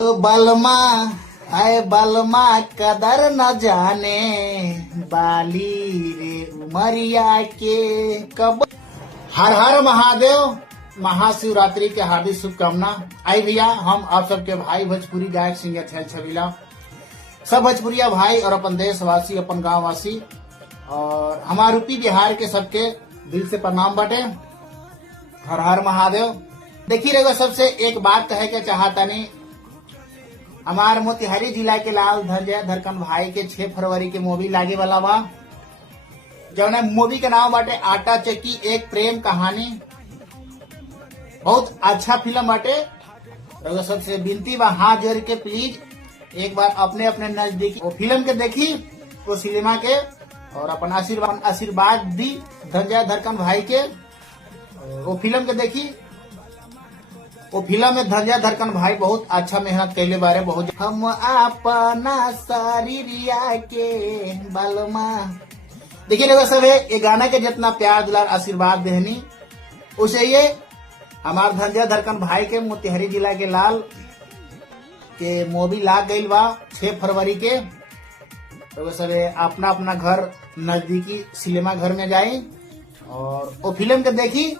तो बलमा आए बलमा कदर न जाने बाली रे उमरिया के कब। हर हर महादेव। महाशिवरात्रि के हार्दिक शुभकामना। आई भैया, हम आप सबके भाई भोजपुरी गायक सिंगर छैल छबीला, सब भोजपुरिया भाई और अपन देशवासी, अपन गांव वासी और हमारे यूपी बिहार के सबके दिल से प्रणाम बाटे। हर हर महादेव। देखी रहेगा, सबसे एक बात कहे के चाहता नहीं, हमार मोतिहारी जिला के लाल धनजय धड़कन भाई के 6 फरवरी के मूवी लागे वाला बा, जौन मूवी के नाम बाटे आटा चक्की एक प्रेम कहानी। बहुत अच्छा फिल्म बाटे। रउआ सबसे विनती बा हाथ जोड़ के प्लीज एक बार अपने अपने नजदीक वो फिल्म के देखी, वो सिनेमा के, और अपन आशीर्वाद दी धनजय धड़कन भाई के। वो फिल्म के देखी। वो फिल्म में धनजय धड़कन भाई बहुत अच्छा मेहनत कैले बारे। बहुत हम अपना शरीरिया के बलमा। देखिए लोग सब ये गाना के जितना प्यार दुलार आशीर्वाद देहनी, उसे ये हमार धनजय धड़कन भाई के मोतिहारी जिला के लाल के मूवी लाग गई बा 6 फरवरी के। तो सब अपना अपना घर नजदीकी सिनेमा घर में जाई और वो फिल्म के देखी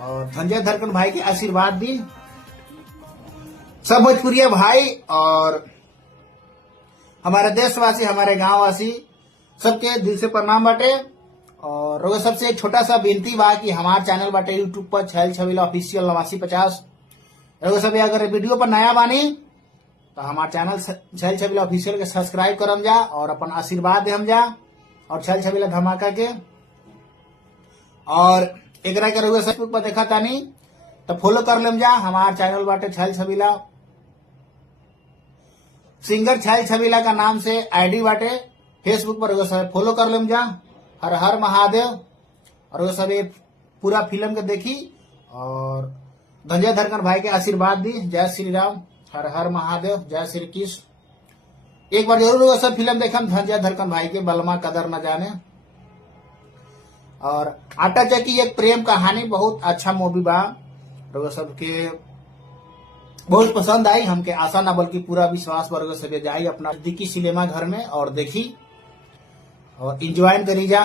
और धनजय धड़कन भाई के आशीर्वाद दी। सब भोजपुरिया भाई और हमारे देशवासी, हमारे गांव वासी सबके दिल से प्रणाम बाटे। और रोज सबसे एक छोटा सा विनती बा कि हमारे चैनल बाटे यूट्यूब पर छैल छबीला ऑफिशियल 8950। रोज सब अगर वीडियो पर नया बानी तो हमारे चैनल छैल छबीला ऑफिशियल के सब्सक्राइब करम जा और अपन आशीर्वाद देम जा और छैल छबीला धमाका के। और एकरा के रउआ फेसबुक पर देखा तानी तो फॉलो कर लेम जा। हमार चैनल बाटे छैल छबीला, सिंगर छैल छबीला का नाम से आईडी बाटे फेसबुक पर, रउआ सब फॉलो कर लेम जा। हर हर महादेव। और वो सब पूरा फिल्म के देखी और धनजय धड़कन भाई के आशीर्वाद दी। जय श्री राम, हर हर महादेव, जय श्री कृष्ण। एक बार जरूर वो सब फिल्म देखम धनजय धड़कन भाई के बलमा कदर न जाने। और आटा चक्की एक प्रेम कहानी बहुत अच्छा मूवी बा। रउआ सबके बहुत पसंद आई। हमके आशा ना बल्कि पूरा विश्वास पर सब जाई अपना नजदीकी सिनेमा घर में और देखी और इंजॉय करी जा।